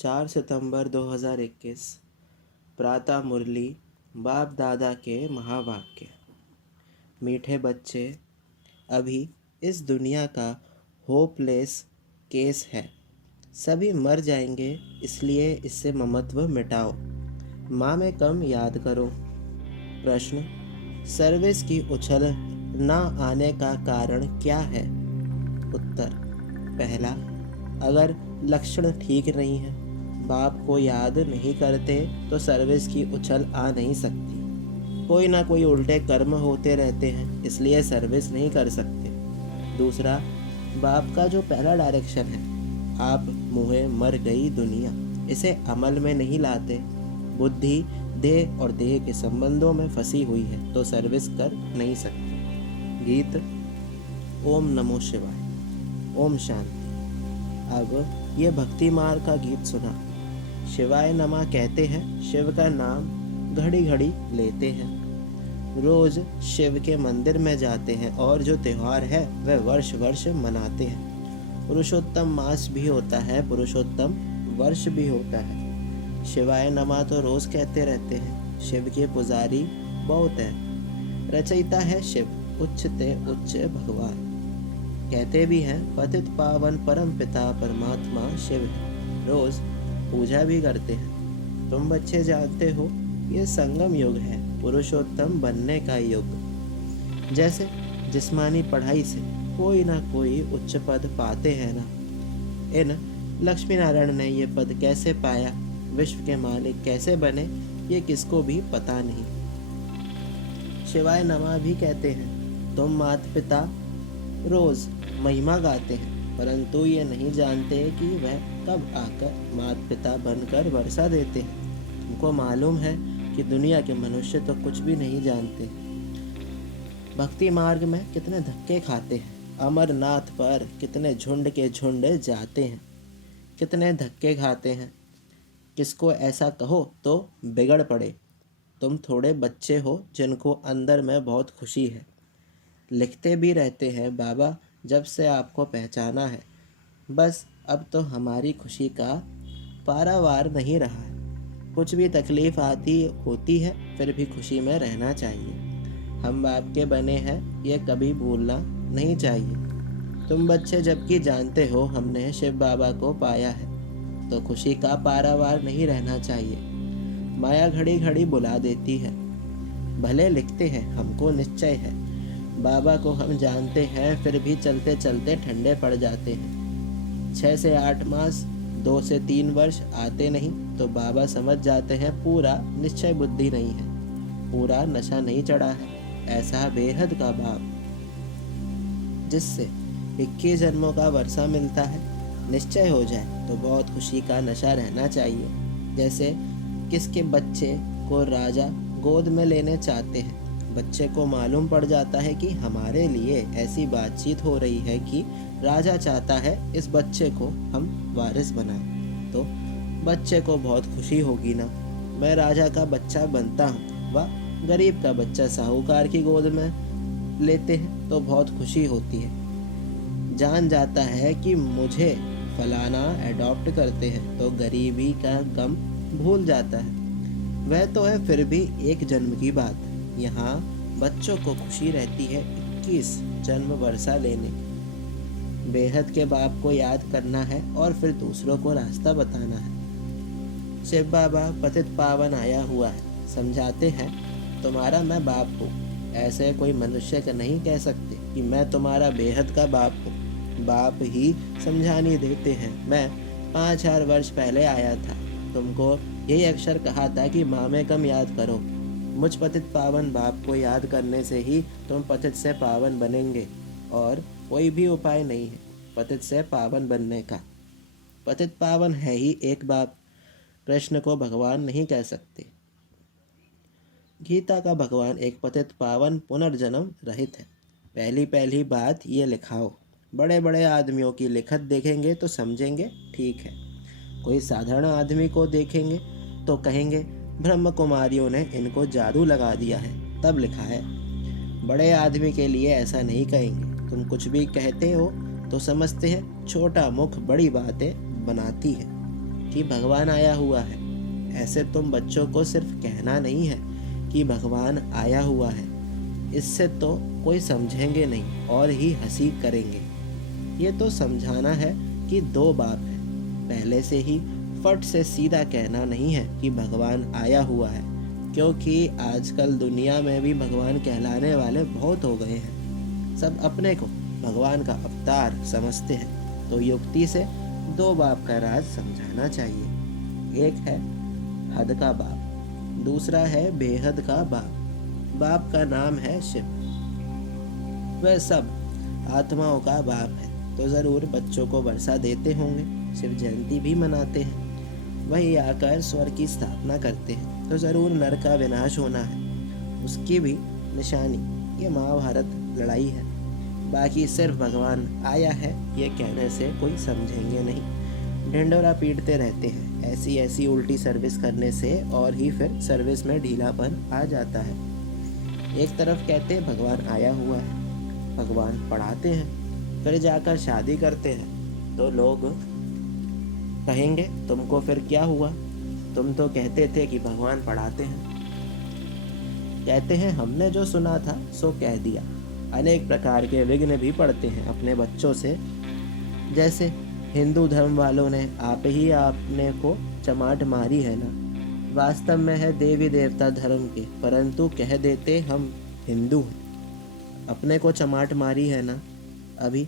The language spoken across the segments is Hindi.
4 सितंबर 2021। प्रातः मुरली बाप दादा के महावाक्य। मीठे बच्चे, अभी इस दुनिया का होपलेस केस है। सभी मर जाएंगे, इसलिए इससे ममत्व मिटाओ। माँ में कम याद करो। प्रश्न: सर्विस की उछल ना आने का कारण क्या है? उत्तर: पहला, अगर लक्षण ठीक नहीं है, बाप को याद नहीं करते तो सर्विस की उछल आ नहीं सकती। कोई ना कोई उल्टे कर्म होते रहते हैं, इसलिए सर्विस नहीं कर सकते। दूसरा, बाप का जो पहला डायरेक्शन है, आप मुँहे मर गई दुनिया, इसे अमल में नहीं लाते। बुद्धि देह और देह के संबंधों में फंसी हुई है तो सर्विस कर नहीं सकती। गीत। ओम नमो शिवाय। ओम शांति। अब ये भक्ति मार्ग का गीत सुना। शिवाय नमः कहते हैं, शिव का नाम घड़ी घड़ी लेते हैं। रोज शिव के मंदिर में जाते हैं और जो त्योहार है वह वर्ष वर्ष मनाते हैं। पुरुषोत्तम मास भी होता है, पुरुषोत्तम वर्ष भी होता है। शिवाय नमः तो रोज कहते रहते हैं। शिव के पुजारी बहुत हैं। रचयिता है शिव, उच्चते उच्च भगवान। कहते भी हैं पतित पावन परम पिता परमात्मा शिव है। रोज पूजा भी करते हैं। तुम बच्चे जानते हो, ये संगम युग है, पुरुषोत्तम बनने का युग। जैसे जिस्मानी पढ़ाई से कोई ना कोई उच्च पद पाते हैं ना, इन लक्ष्मी नारायण ने ये पद कैसे पाया, विश्व के मालिक कैसे बने, ये किसको भी पता नहीं। शिवाय नमः भी कहते हैं। तुम माता पिता रोज महिमा गाते हैं, परंतु ये नहीं जानते कि वह कब आकर माता पिता बनकर वर्षा देते हैं। तुमको मालूम है कि दुनिया के मनुष्य तो कुछ भी नहीं जानते। भक्ति मार्ग में कितने धक्के खाते हैं, अमरनाथ पर कितने झुंड के झुंड जाते हैं, कितने धक्के खाते हैं। किसको ऐसा कहो तो बिगड़ पड़े। तुम थोड़े बच्चे हो जिनको अंदर में बहुत खुशी है। लिखते भी रहते हैं, बाबा जब से आपको पहचाना है, बस अब तो हमारी खुशी का पारावार नहीं रहा है। कुछ भी तकलीफ आती होती है, फिर भी खुशी में रहना चाहिए। हम बाप के बने हैं, ये कभी भूलना नहीं चाहिए। तुम बच्चे जबकि जानते हो हमने शिव बाबा को पाया है, तो खुशी का पारावार नहीं रहना चाहिए। माया घड़ी घड़ी बुला देती है। भले लिखते हैं, हमको निश्चय है, बाबा को हम जानते हैं, फिर भी चलते चलते ठंडे पड़ जाते हैं। 6 से 8 मास, 2 से 3 वर्ष आते नहीं तो बाबा समझ जाते हैं पूरा निश्चय बुद्धि नहीं है, पूरा नशा नहीं चढ़ा है। ऐसा बेहद का बाप जिससे 21 जन्मों का वर्षा मिलता है, निश्चय हो जाए तो बहुत खुशी का नशा रहना चाहिए। जैसे किसके बच्चे को राजा गोद में लेने चाहते हैं, बच्चे को मालूम पड़ जाता है कि हमारे लिए ऐसी बातचीत हो रही है कि राजा चाहता है इस बच्चे को हम वारिस बनाएं, तो बच्चे को बहुत खुशी होगी ना। मैं राजा का बच्चा बनता हूँ, वह गरीब का बच्चा साहूकार की गोद में लेते हैं तो बहुत खुशी होती है। जान जाता है कि मुझे फलाना एडॉप्ट करते हैं तो गरीबी का गम भूल जाता है। वह तो है फिर भी एक जन्म की बात। यहाँ बच्चों को खुशी रहती है 21 जन्म वर्षा लेने। बेहद के बाप को याद करना है और फिर दूसरों को रास्ता बताना है। शिव बाबा पतित पावन आया हुआ है, समझाते हैं तुम्हारा मैं बाप हूँ। ऐसे कोई मनुष्य का नहीं कह सकते कि मैं तुम्हारा बेहद का बाप हूँ। बाप ही समझाने देते हैं। मैं 5000 वर्ष पहले आया था, तुमको यही अक्षर कहा था कि माँ में कम याद करो। मुझ पतित पावन बाप को याद करने से ही तुम पतित से पावन बनेंगे, और कोई भी उपाय नहीं है पतित से पावन बनने का। पतित पावन है ही एक बाप, कृष्ण को भगवान नहीं कह सकते। गीता का भगवान एक पतित पावन पुनर्जन्म रहित है। पहली पहली बात ये लिखाओ। बड़े बड़े आदमियों की लिखत देखेंगे तो समझेंगे ठीक है, कोई साधारण आदमी को देखेंगे तो कहेंगे ब्रह्म कुमारियों ने इनको जादू लगा दिया है तब लिखा है। बड़े आदमी के लिए ऐसा नहीं कहेंगे। तुम कुछ भी कहते हो तो समझते हैं छोटा मुख बड़ी बातें बनाती है। कि भगवान आया हुआ है। ऐसे तुम बच्चों को सिर्फ कहना नहीं है कि भगवान आया हुआ है, इससे तो कोई समझेंगे नहीं और ही हंसी करेंगे। ये तो समझाना है कि दो बाप है। पहले से ही फट से सीधा कहना नहीं है कि भगवान आया हुआ है, क्योंकि आजकल दुनिया में भी भगवान कहलाने वाले बहुत हो गए हैं। सब अपने को भगवान का अवतार समझते हैं, तो युक्ति से दो बाप का राज समझाना चाहिए। एक है हद का बाप, दूसरा है बेहद का बाप। बाप का नाम है शिव। वह सब आत्माओं का बाप है, तो ज़रूर बच्चों को वर्षा देते होंगे, शिव जयंती भी मनाते हैं। वही आकर स्वर्ग की स्थापना करते हैं, तो ज़रूर नर का विनाश होना है, उसकी भी निशानी ये महाभारत लड़ाई है। बाकी सिर्फ भगवान आया है ये कहने से कोई समझेंगे नहीं। ढिंढोरा पीटते रहते हैं ऐसी ऐसी उल्टी सर्विस करने से, और ही फिर सर्विस में ढीलापन आ जाता है। एक तरफ कहते हैं भगवान आया हुआ है, भगवान पढ़ाते हैं, फिर जाकर शादी करते हैं तो लोग कहेंगे तुमको फिर क्या हुआ, तुम तो कहते थे कि भगवान पढ़ाते हैं। कहते हैं हमने जो सुना था सो कह दिया। अनेक प्रकार के विघ्न भी पड़ते हैं अपने बच्चों से, जैसे हिंदू धर्म वालों ने आप ही आपने को चमाट मारी है ना, वास्तव में है देवी देवता धर्म के, परंतु कह देते हम हिंदू हैं। अपने को चमाट मारी है ना। अभी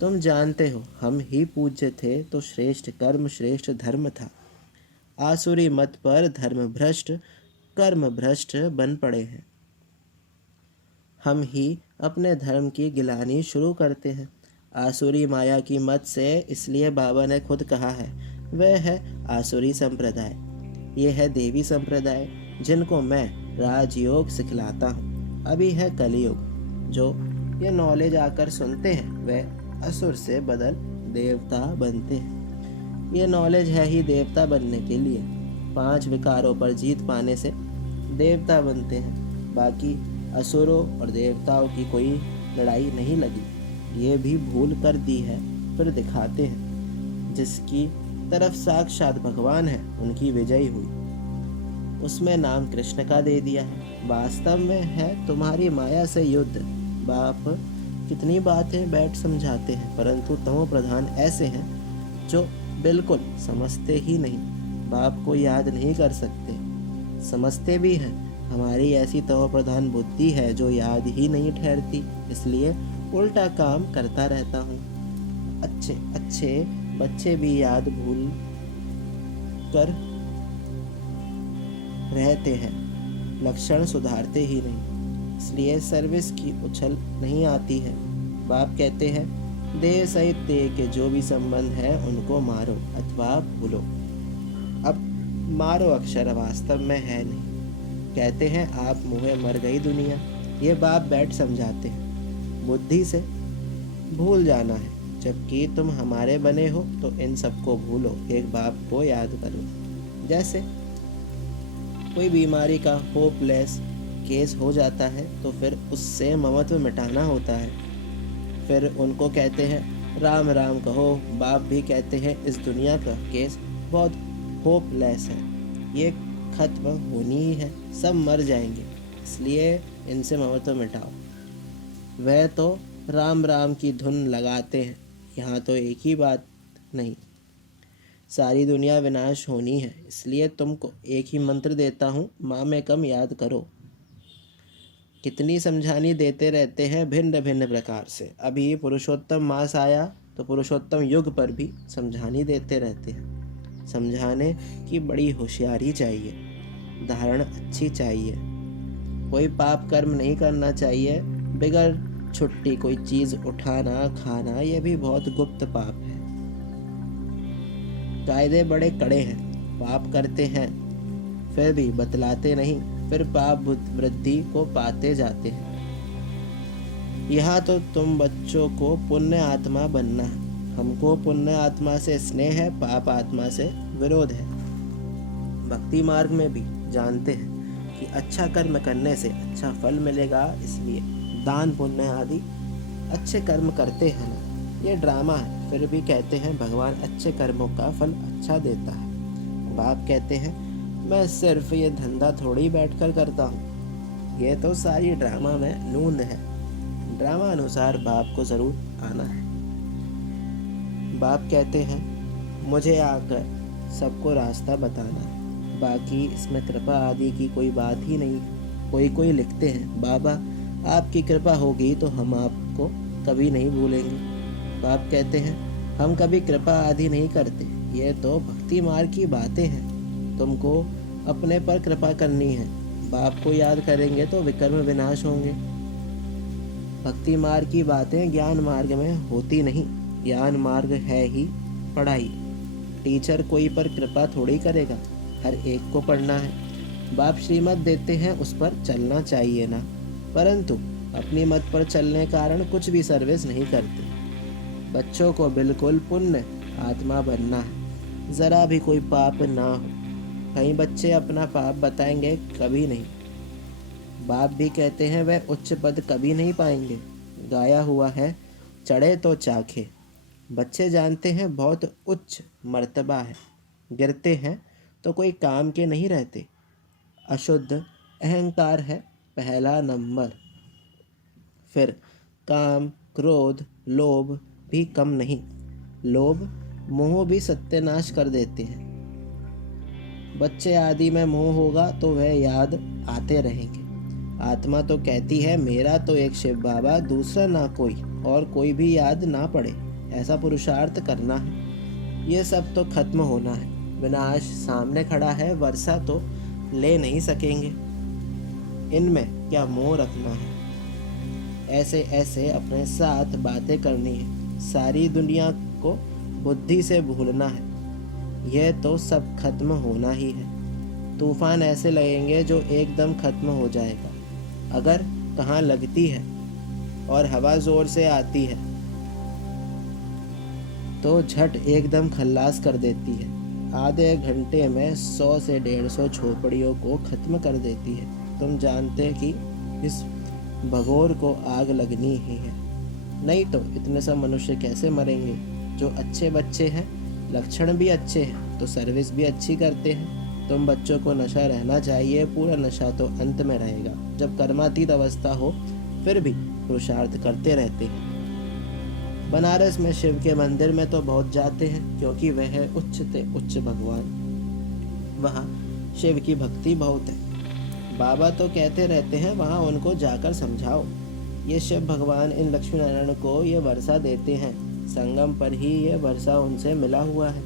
तुम जानते हो हम ही पूज्य थे तो श्रेष्ठ कर्म श्रेष्ठ धर्म था। आसुरी मत पर धर्म भ्रष्ट कर्म भ्रष्ट बन पड़े हैं। हम ही अपने धर्म की गिलानी शुरू करते हैं आसुरी माया की मत से। इसलिए बाबा ने खुद कहा है वह है आसुरी संप्रदाय, ये है देवी संप्रदाय जिनको मैं राजयोग सिखलाता हूँ। अभी है कलयुग, जो ये नॉलेज आकर सुनते हैं वह असुर से बदल देवता बनते हैं। ये नॉलेज है ही देवता बनने के लिए, 5 विकारों पर जीत पाने से देवता बनते हैं। बाकी असुरों और देवताओं की कोई लड़ाई नहीं लगी, ये भी भूल कर दी है। फिर दिखाते हैं जिसकी तरफ साक्षात भगवान है उनकी विजय हुई, उसमें नाम कृष्ण का दे दिया है। वास्तव में है तुम्हारी माया से युद्ध। बाप कितनी बातें बैठ समझाते हैं, परंतु तमो प्रधान ऐसे हैं जो बिल्कुल समझते ही नहीं, बाप को याद नहीं कर सकते। समझते भी हैं, हमारी ऐसी तमो प्रधान बुद्धि है जो याद ही नहीं ठहरती, इसलिए उल्टा काम करता रहता हूँ। अच्छे अच्छे बच्चे भी याद भूल कर रहते हैं, लक्षण सुधारते ही नहीं, इसलिए सर्विस की उछल नहीं आती है। बाप कहते हैं देह सहित देह के जो भी संबंध है उनको मारो अथवा भूलो। अब मारो अक्षर वास्तव में है नहीं, कहते हैं आप मुँहे मर गई दुनिया। ये बाप बैठ समझाते हैं बुद्धि से भूल जाना है, जबकि तुम हमारे बने हो तो इन सबको भूलो, एक बाप को याद करो। जैसे कोई बीमारी का होपलेस केस हो जाता है तो फिर उससे ममत्व मिटाना होता है। फिर उनको कहते हैं राम राम कहो। बाप भी कहते हैं इस दुनिया का केस बहुत होपलेस है, ये खत्म होनी ही है, सब मर जाएंगे, इसलिए इनसे ममत्व मिटाओ। वह तो राम राम की धुन लगाते हैं, यहाँ तो एक ही बात नहीं, सारी दुनिया विनाश होनी है, इसलिए तुमको एक ही मंत्र देता हूँ, माँ में कम याद करो। कितनी समझानी देते रहते हैं भिन्न भिन्न प्रकार से। अभी पुरुषोत्तम मास आया तो पुरुषोत्तम युग पर भी समझानी देते रहते हैं। समझाने की बड़ी होशियारी चाहिए, धारण अच्छी चाहिए, कोई पाप कर्म नहीं करना चाहिए। बिगर छुट्टी कोई चीज़ उठाना खाना यह भी बहुत गुप्त पाप है। कायदे बड़े कड़े हैं, पाप करते हैं फिर भी बतलाते नहीं, फिर पाप वृद्धि को पाते जाते हैं। यहाँ तो तुम बच्चों को पुण्य आत्मा बनना है, हमको पुण्य आत्मा से स्नेह है, पाप आत्मा से विरोध है। भक्ति मार्ग में भी जानते हैं कि अच्छा कर्म करने से अच्छा फल मिलेगा, इसलिए दान पुण्य आदि अच्छे कर्म करते हैं ना। ये ड्रामा है, फिर भी कहते हैं भगवान अच्छे कर्मों का फल अच्छा देता है। बाप कहते हैं, मैं सिर्फ ये धंधा थोड़ी बैठकर करता हूँ, ये तो सारी ड्रामा में नूंद है। ड्रामा अनुसार बाप को ज़रूर आना है। बाप कहते हैं, मुझे आकर सबको रास्ता बताना है, बाकी इसमें कृपा आदि की कोई बात ही नहीं है। कोई लिखते हैं, बाबा आपकी कृपा होगी तो हम आपको कभी नहीं भूलेंगे। बाप कहते हैं, हम कभी कृपा आदि नहीं करते, ये तो भक्ति मार्ग की बातें हैं, तुमको अपने पर कृपा करनी है। बाप को याद करेंगे तो विकर्म विनाश होंगे। भक्ति मार्ग की बातें ज्ञान मार्ग में होती नहीं। ज्ञान मार्ग है ही पढ़ाई। टीचर कोई पर कृपा थोड़ी करेगा, हर एक को पढ़ना है। बाप श्रीमत देते हैं, उस पर चलना चाहिए ना, परंतु अपनी मत पर चलने कारण कुछ भी सर्विस नहीं करते। बच्चों को बिल्कुल पुण्य आत्मा बनना है, ज़रा भी कोई पाप ना हो। कई बच्चे अपना पाप बताएंगे, कभी नहीं। बाप भी कहते हैं वह उच्च पद कभी नहीं पाएंगे। गाया हुआ है, चढ़े तो चाखे। बच्चे जानते हैं बहुत उच्च मर्तबा है, गिरते हैं तो कोई काम के नहीं रहते। अशुद्ध अहंकार है पहला नंबर, फिर काम, क्रोध, लोभ भी कम नहीं। लोभ मोह भी सत्यानाश कर देते हैं। बच्चे आदि में मोह होगा तो वह याद आते रहेंगे। आत्मा तो कहती है, मेरा तो एक शिव बाबा, दूसरा ना कोई, और कोई भी याद ना पड़े, ऐसा पुरुषार्थ करना है। ये सब तो खत्म होना है। विनाश सामने खड़ा है, वर्षा तो ले नहीं सकेंगे। इनमें क्या मोह रखना है। ऐसे ऐसे अपने साथ बातें करनी है। सारी दुनिया को बुद्धि से भूलना है। यह तो सब खत्म होना ही है। तूफान ऐसे लगेंगे जो एकदम खत्म हो जाएगा। अगर कहाँ लगती है और हवा जोर से आती है तो झट एकदम खल्लास कर देती है। आधे घंटे में 100 से 150 झोपड़ियों को खत्म कर देती है। तुम जानते कि इस भगोर को आग लगनी ही है, नहीं तो इतने सब मनुष्य कैसे मरेंगे। जो अच्छे बच्चे हैं, लक्षण भी अच्छे हैं, तो सर्विस भी अच्छी करते हैं। तुम बच्चों को नशा रहना चाहिए, पूरा नशा तो अंत में रहेगा, जब कर्मातीत अवस्था हो, फिर भी पुरुषार्थ करते रहते हैं। बनारस में शिव के मंदिर में तो बहुत जाते हैं, क्योंकि वह है उच्च से उच्च भगवान। वहाँ शिव की भक्ति बहुत है। बाबा तो कहते रहते हैं, वहाँ उनको जाकर समझाओ। ये शिव भगवान इन लक्ष्मी नारायण को ये वर्षा देते हैं, संगम पर ही ये वर्षा उनसे मिला हुआ है।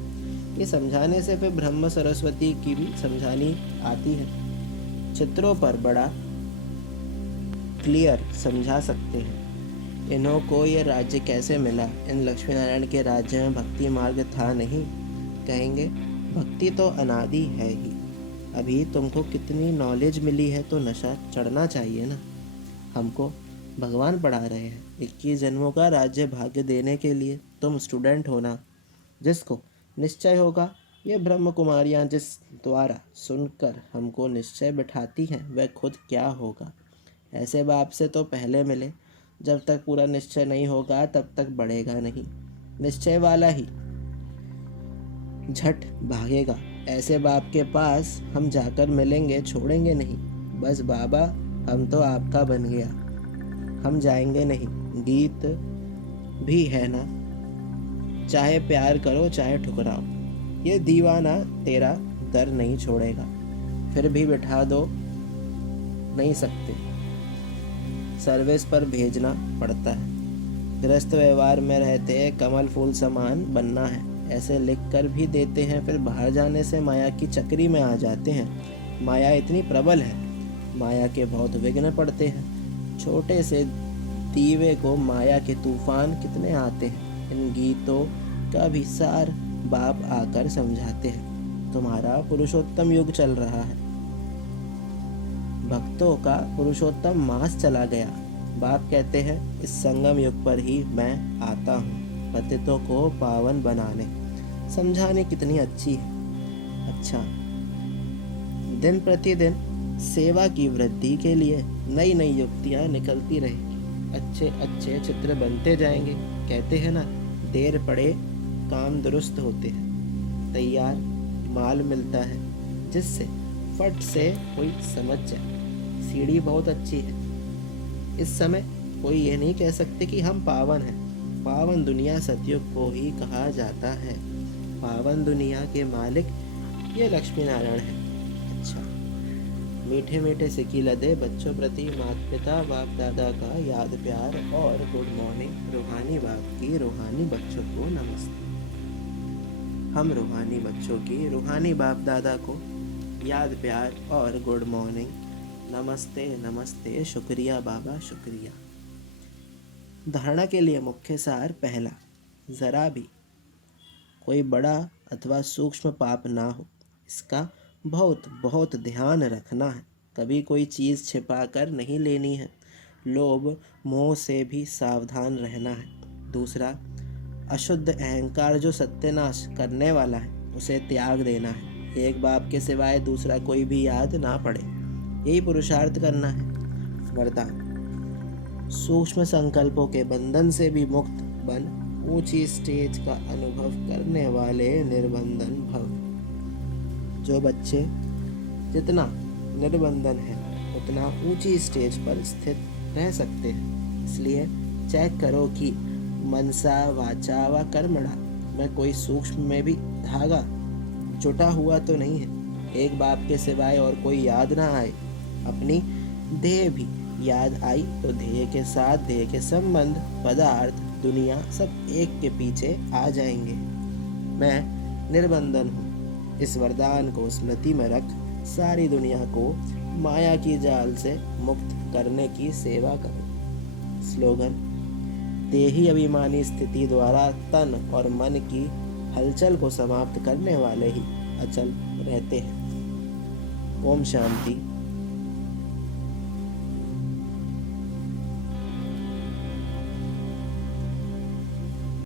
ये समझाने से फिर ब्रह्म सरस्वती की भी समझानी आती है। चित्रों पर बड़ा क्लियर समझा सकते हैं। इन्हों को ये राज्य कैसे मिला। इन लक्ष्मी नारायण के राज्य में भक्ति मार्ग था नहीं। कहेंगे भक्ति तो अनादि है ही। अभी तुमको कितनी नॉलेज मिली है तो नशा चढ़ना चाहिए ना। हमको भगवान पढ़ा रहे हैं 21 जन्मों का राज्य भाग्य देने के लिए। तुम स्टूडेंट होना। जिसको निश्चय होगा, ये ब्रह्म कुमारियाँ जिस द्वारा सुनकर हमको निश्चय बिठाती हैं, वह खुद क्या होगा। ऐसे बाप से तो पहले मिले। जब तक पूरा निश्चय नहीं होगा तब तक बढ़ेगा नहीं। निश्चय वाला ही झट भागेगा। ऐसे बाप के पास हम जाकर मिलेंगे, छोड़ेंगे नहीं। बस बाबा हम तो आपका बन गया, हम जाएंगे नहीं। गीत भी है ना, चाहे प्यार करो चाहे ठुकराओ, ये दीवाना तेरा दर नहीं छोड़ेगा। फिर भी बिठा दो नहीं सकते, सर्विस पर भेजना पड़ता है। गृहस्थ व्यवहार में रहते कमल फूल समान बनना है, ऐसे लिख कर भी देते हैं। फिर बाहर जाने से माया की चक्री में आ जाते हैं। माया इतनी प्रबल है, माया के बहुत विघ्न पड़ते हैं। छोटे से दीवे को माया के तूफान कितने आते हैं। इन गीतों का भी सार बाप आकर समझाते हैं। तुम्हारा पुरुषोत्तम युग चल रहा है, भक्तों का पुरुषोत्तम मास चला गया। बाप कहते हैं, इस संगम युग पर ही मैं आता हूँ, पतितों को पावन बनाने। समझाने कितनी अच्छी है। अच्छा, दिन प्रतिदिन सेवा की वृद्धि के लिए नई नई युक्तियाँ निकलती रहेंगी। अच्छे अच्छे चित्र बनते जाएंगे। कहते हैं ना, देर पड़े काम दुरुस्त होते हैं। तैयार माल मिलता है जिससे फट से कोई समझ जाए। सीढ़ी बहुत अच्छी है। इस समय कोई ये नहीं कह सकते कि हम पावन हैं। पावन दुनिया सतयुग को ही कहा जाता है। पावन दुनिया के मालिक ये लक्ष्मी नारायण है। अच्छा, मीठे मीठे सिक्की लदे बच्चों प्रति माता पिता बाप दादा का याद प्यार और गुड मॉर्निंग। रूहानी बाप की रूहानी बच्चों को नमस्ते। हम रूहानी बच्चों की रूहानी बाप दादा को याद प्यार और गुड मॉर्निंग। नमस्ते नमस्ते, शुक्रिया बाबा शुक्रिया। धारणा के लिए मुख्य सार पहला, ज़रा भी कोई बड़ा अथवा सूक्ष्म पाप ना हो, इसका बहुत बहुत ध्यान रखना है। कभी कोई चीज़ छिपा कर नहीं लेनी है। लोभ मोह से भी सावधान रहना है। दूसरा, अशुद्ध अहंकार जो सत्यानाश करने वाला है उसे त्याग देना है। एक बाप के सिवाय दूसरा कोई भी याद ना पड़े, यही पुरुषार्थ करना है। वरदान, सूक्ष्म संकल्पों के बंधन से भी मुक्त बन ऊंची स्टेज का अनुभव करने वाले निर्बंधन भव। जो बच्चे जितना निर्बंधन है उतना ऊंची स्टेज पर स्थित रह सकते हैं। इसलिए चेक करो कि मनसा वाचा व कर्मणा में कोई सूक्ष्म में भी धागा जुटा हुआ तो नहीं है। एक बाप के सिवाय और कोई याद ना आए। अपनी देह भी याद आई तो ध्येय के साथ ध्येय के संबंध, पदार्थ, दुनिया सब एक के पीछे आ जाएंगे। मैं निर्बंधन हूँ। इस वरदान को स्मृति में रख सारी दुनिया को माया की जाल से मुक्त करने की सेवा करो। स्लोगन, देही अभिमानी स्थिति द्वारा तन और मन की हलचल को समाप्त करने वाले ही अचल रहते हैं। ओम शांति।